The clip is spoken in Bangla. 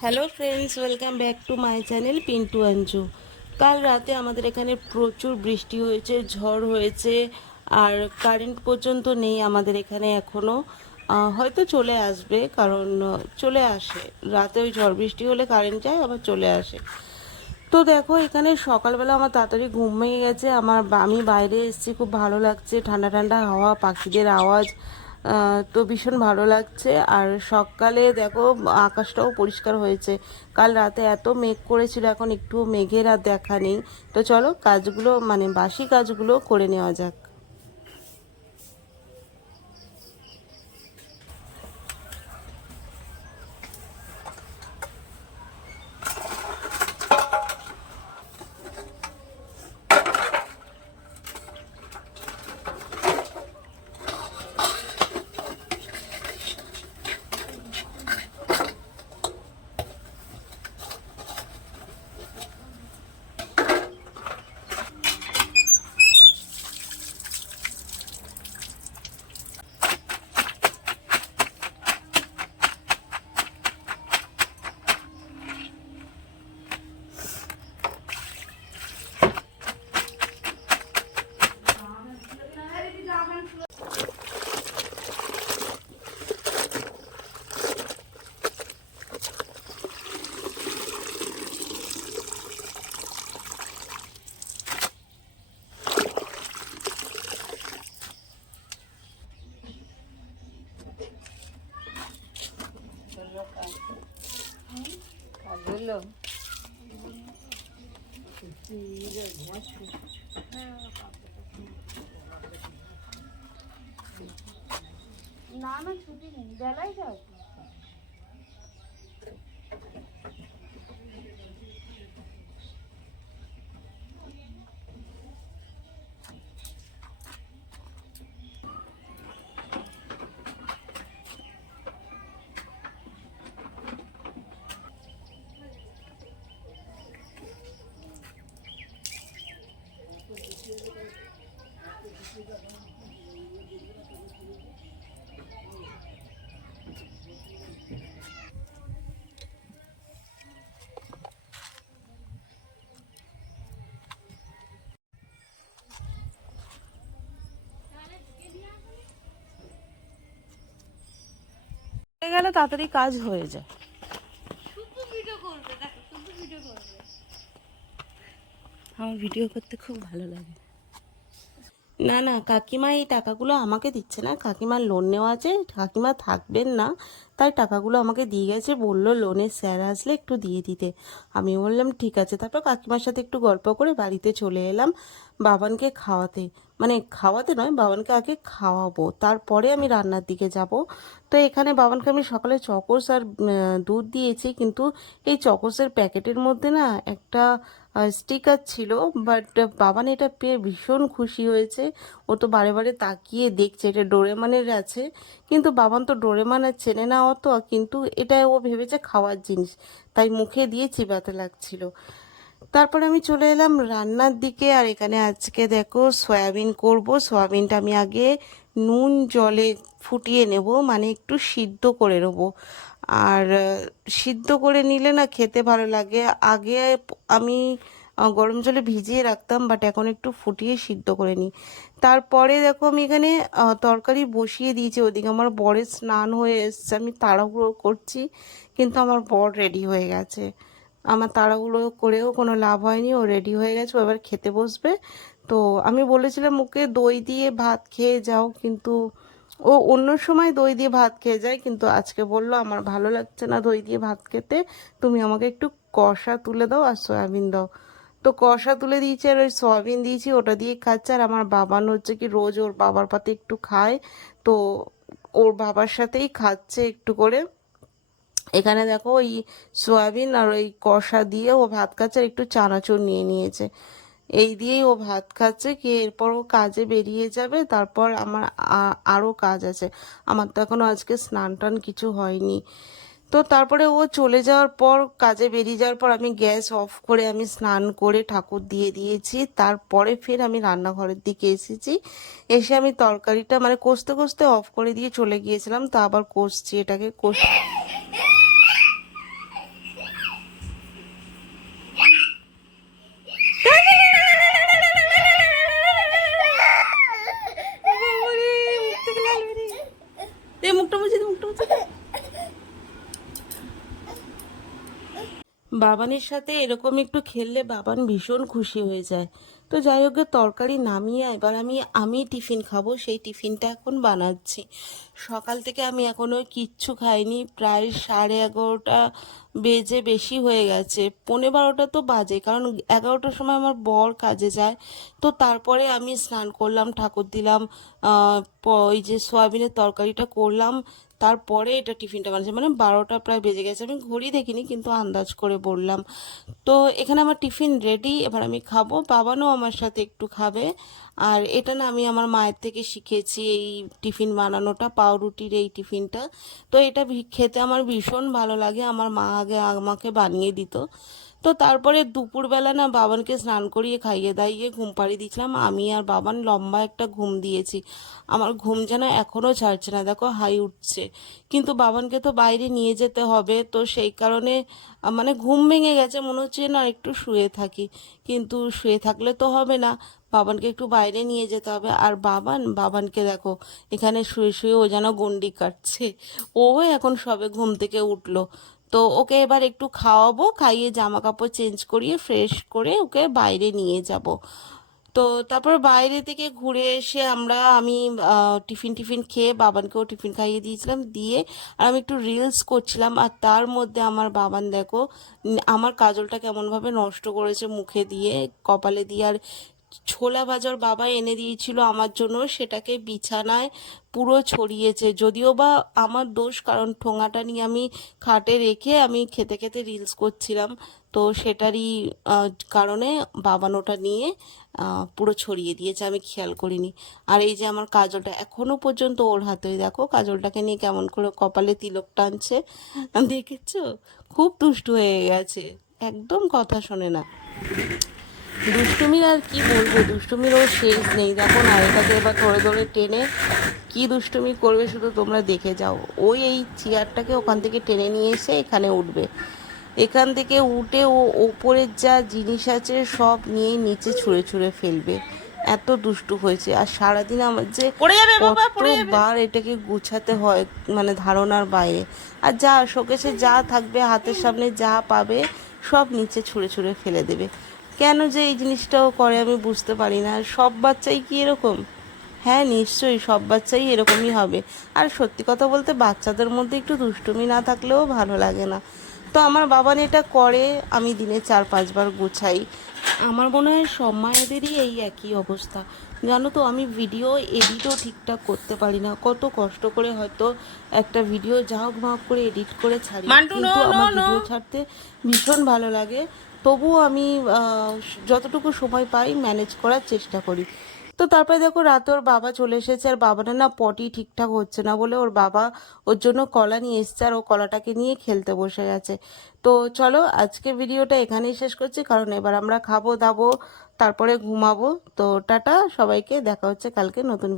Hello friends, welcome back to my channel Pintu Anju. কাল রাতে আমাদের এখানে প্রচুর বৃষ্টি হয়েছে, ঝড় হয়েছে, আর কারেন্ট পর্যন্ত নেই আমাদের এখানে এখনও। হয়তো চলে আসবে, কারণ চলে আসে রাতে, ওই ঝড় বৃষ্টি হলে কারেন্ট যায় আবার চলে আসে। তো দেখো, এখানে সকালবেলা আমার তাড়াতাড়ি ঘুম ভেঙে গেছে। আমি বাইরে এসেছি, খুব ভালো লাগছে, ঠান্ডা ঠান্ডা হাওয়া, পাখিদের আওয়াজ, তো ভীষণ ভালো লাগছে। আর সকালে দেখো আকাশটাও পরিষ্কার হয়েছে। কাল রাতে এত মেঘ করেছিল, এখন একটু মেঘের আর দেখা নেই। তো চলো কাজগুলো, মানে বাসি কাজগুলো করে নেওয়া যাক। না না, ছুটি নেই, বেলায় যাও। হয়ে গেলে তাড়াতাড়ি কাজ হয়ে যায়। আমার ভিডিও করতে খুব ভালো লাগে। না না, কাকিমা এই টাকাগুলো আমাকে দিচ্ছে না, কাকিমার লোন নেওয়া আছে, কাকিমা থাকবেন না, তাই টাকাগুলো আমাকে দিয়ে গেছে, বললো লোনের স্যার আসলে একটু দিয়ে দিতে। আমি বললাম ঠিক আছে। তারপর কাকিমার সাথে একটু গল্প করে বাড়িতে চলে এলাম বাবানকে খাওয়াতে। মানে খাওয়াতে নয়, বাবানকে আগে খাওয়াবো, তারপরে আমি রান্নার দিকে যাব। তো এখানে বাবানকে আমি সকালে চকোস আর দুধ দিয়েছি, কিন্তু এই চকোসের প্যাকেটের মধ্যে না একটা স্টিকার ছিল। বাট বাবান এটা পেয়ে ভীষণ খুশি হয়েছে। ও তো বারে বারে তাকিয়ে দেখছে, এটা ডোরেমনের আছে, কিন্তু বাবান তো ডোরেমন আর চেনে না অত, কিন্তু এটা ও ভেবেছে খাওয়ার জিনিস, তাই মুখে দিয়ে চিবাতে লাগছিল। তারপরে আমি চলে এলাম রান্নার দিকে। আর এখানে আজকে দেখো সয়াবিন করব। সয়াবিনটা আমি আগে নুন জলে ফুটিয়ে নেব, মানে একটু সিদ্ধ করে নেব। আর সিদ্ধ করে নিলে না খেতে ভালো লাগে। আগে আমি গরম জলে ভিজিয়ে রাখতাম, বাট এখন একটু ফুটিয়ে সিদ্ধ করে নিই। তারপরে দেখো আমি এখানে তরকারি বসিয়ে দিয়েছি। ওদিকে আমার বরের স্নান হয়ে এসছে, আমি তাড়াহুড়ো করছি, কিন্তু আমার বর রেডি হয়ে গেছে। আমার তাড়াহুড়ো করেও কোনো লাভ হয়নি, ও রেডি হয়ে গেছে, ও এবার খেতে বসবে। তো আমি বলেছিলাম ওকে দই দিয়ে ভাত খেয়ে যাও, কিন্তু ও অন্য সময় দই দিয়ে ভাত খেয়ে যায়, কিন্তু আজকে বললো আমার ভালো লাগছে না দই দিয়ে ভাত খেতে, তুমি আমাকে একটু কষা তুলে দাও আর সয়াবিন দাও। তো কষা তুলে দিয়েছি আর ওই সয়াবিন দিয়েছি, ওটা দিয়ে খাচ্ছে। আর আমার বাবান হচ্ছে কি রোজ ওর বাবার পাতে একটু খায়, তো ওর বাবার সাথেই খাচ্ছে একটু করে। এখানে দেখো ওই সয়াবিন আর ওই কষা দিয়ে ও ভাত খাচ্ছে, আর একটু চানাচুর নিয়ে নিয়েছে, এই দিয়েই ও ভাত খাচ্ছে। কি এরপর ও কাজে বেরিয়ে যাবে, তারপর আমার আরও কাজ আছে। আমার তো এখনো আজকে স্নান টান কিছু হয়নি। তো তারপরে ও চলে যাওয়ার পর, কাজে বেরিয়ে যাওয়ার পর, আমি গ্যাস অফ করে আমি স্নান করে ঠাকুর দিয়ে দিয়েছি। তারপরে ফের আমি রান্নাঘরের দিকে এসেছি। এসে আমি তরকারিটা মানে কষতে কষতে অফ করে দিয়ে চলে গিয়েছিলাম, তা আবার কষছি, এটাকে বাবানের সাথে এরকম একটু খেললে বাবান ভীষণ খুশি হয়ে যায়। তো যাই হোক গে, তরকারি নামিয়ে এবার আমি টিফিন খাবো, সেই টিফিনটা এখন বানাচ্ছি। সকাল থেকে আমি এখনো কিচ্ছু খাইনি, প্রায় 11:30 বেজে বেশি হয়ে গেছে, 11:45 তো বাজে, কারণ 11টার সময় আমার বর কাজে যায়। তো তারপরে আমি স্নান করলাম, ঠাকুর দিলাম, ওই যে সয়াবিনের তরকারিটা করলাম, তারপরে এটা টিফিনটা বানাচ্ছি, মানে 12টা প্রায় বেজে গেছে। আমি ঘড়ি দেখিনি কিন্তু আন্দাজ করে বললাম। তো এখানে আমার টিফিন রেডি, এবার আমি খাবো, বাবানও আমার সাথে একটু খাবে। আর এটা না আমি আমার মায়ের থেকে শিখেছি এই টিফিন বানানোটা, পাউরুটির এই টিফিনটা। তো এটা খেতে আমার ভীষণ ভালো লাগে, আমার মা আগে আমাকে বানিয়ে দিত। তো তারপরে দুপুরবেলা না বাবানকে স্নান করিয়ে খাইয়ে দাইয়ে ঘুম পাড়িয়ে দিয়েছিলাম, আমি আর বাবান লম্বা একটা ঘুম দিয়েছি। আমার ঘুম যেন এখনও ছাড়ছে না, দেখো হাই উঠছে। কিন্তু বাবানকে তো বাইরে নিয়ে যেতে হবে, তো সেই কারণে মানে ঘুম ভেঙে গেছে, মনে হচ্ছে না একটু শুয়ে থাকি। কিন্তু শুয়ে থাকলে তো হবে না, বাবানকে একটু বাইরে নিয়ে যেতে হবে। আর বাবানকে দেখো এখানে শুয়ে শুয়ে ও যেন গন্ডি কাটছে। ও এখন সবে ঘুম থেকে উঠলো। তো ওকে এবার একটু খাওয়াবো, খাইয়ে জামা কাপড় চেঞ্জ করিয়ে ফ্রেশ করে ওকে বাইরে নিয়ে যাব। তো তারপর বাইরে থেকে ঘুরে এসে আমি টিফিন টিফিন খেয়ে বাবানকেও টিফিন খাইয়ে দিয়েছিলাম, দিয়ে আর আমি একটু রিলস করছিলাম। আর তার মধ্যে আমার বাবান দেখো আমার কাজলটা কেমনভাবে নষ্ট করেছে মুখে দিয়ে, কপালে দিয়ে। আর ছোলা ভাজার বাবা এনে দিয়েছিল আমার জন্য, সেটাকে বিছানায় পুরো ছড়িয়েছে। যদিও বা আমার দোষ, কারণ ঠোঙাটা নিয়ে আমি খাটে রেখে আমি খেতে খেতে রিলস করছিলাম। তো সেটারই কারণে বাবানোটা নিয়ে পুরো ছড়িয়ে দিয়েছে, আমি খেয়াল করিনি। আর এই যে আমার কাজলটা এখনো পর্যন্ত ওর হাতে, দেখো কাজলটাকে নিয়ে কেমন করে কপালে তিলক টানছে, দেখেছো? খুব দুষ্টু হয়ে গেছে, একদম কথা শোনে না। দুষ্টুমির আর কি বলবো, দুষ্টুমিরও শেষ নেই। দেখো না, এটাকে এবার ধরে ধরে টেনে কি দুষ্টুমি করবে শুধু তোমরা দেখে যাও। ওই এই চেয়ারটাকে ওখান থেকে টেনে নিয়ে এসে এখানে উঠবে, এখান থেকে উঠে ও ওপরের যা জিনিস আছে সব নিয়ে নিচে ছুঁড়ে ছুঁড়ে ফেলবে, এত দুষ্টু হয়েছে। আর সারাদিন আমার যে কতবার এটাকে গুছাতে হয়, মানে ধারণার বাইরে। আর যা শোকেসে যা থাকবে হাতের সামনে যা পাবে সব নিচে ছুঁড়ে ছুঁড়ে ফেলে দেবে। কেন যে এই জিনিসটাও করে আমি বুঝতে পারি না। সব বাচ্চাই কি এরকম? হ্যাঁ নিশ্চয়ই, সব বাচ্চাই এরকমই হবে। আর সত্যি কথা বলতে বাচ্চাদের মধ্যে একটু দুষ্টুমি না থাকলেও ভালো লাগে না। তো আমার বাবান এটা করে, আমি দিনে 4-5 বার গুছাই। আমার মনে হয় সব মায়েদেরই এই একই অবস্থা। জানো তো, আমি ভিডিও এডিটও ঠিকঠাক করতে পারি না, কত কষ্ট করে হয়তো একটা ভিডিও যা হোক ভাগ করে এডিট করে ছাড়ি, কিন্তু আমার ভিডিও ছাড়তে ভীষণ ভালো লাগে। তবুও আমি যতটুকু সময় পাই ম্যানেজ করার চেষ্টা করি। তো তারপরে দেখো রাতে ওর বাবা চলে এসেছে, আর বাবাটা না পটি ঠিকঠাক হচ্ছে না বলে ওর বাবা ওর জন্য কলা নিয়ে এসছে, আর ও কলাটাকে নিয়ে খেলতে বসে গেছে। তো চলো আজকে ভিডিওটা এখানেই শেষ করছি, কারণ এবার আমরা খাবো দাবো, তারপরে ঘুমাবো। তো টাটা সবাইকে, দেখা হচ্ছে কালকে নতুন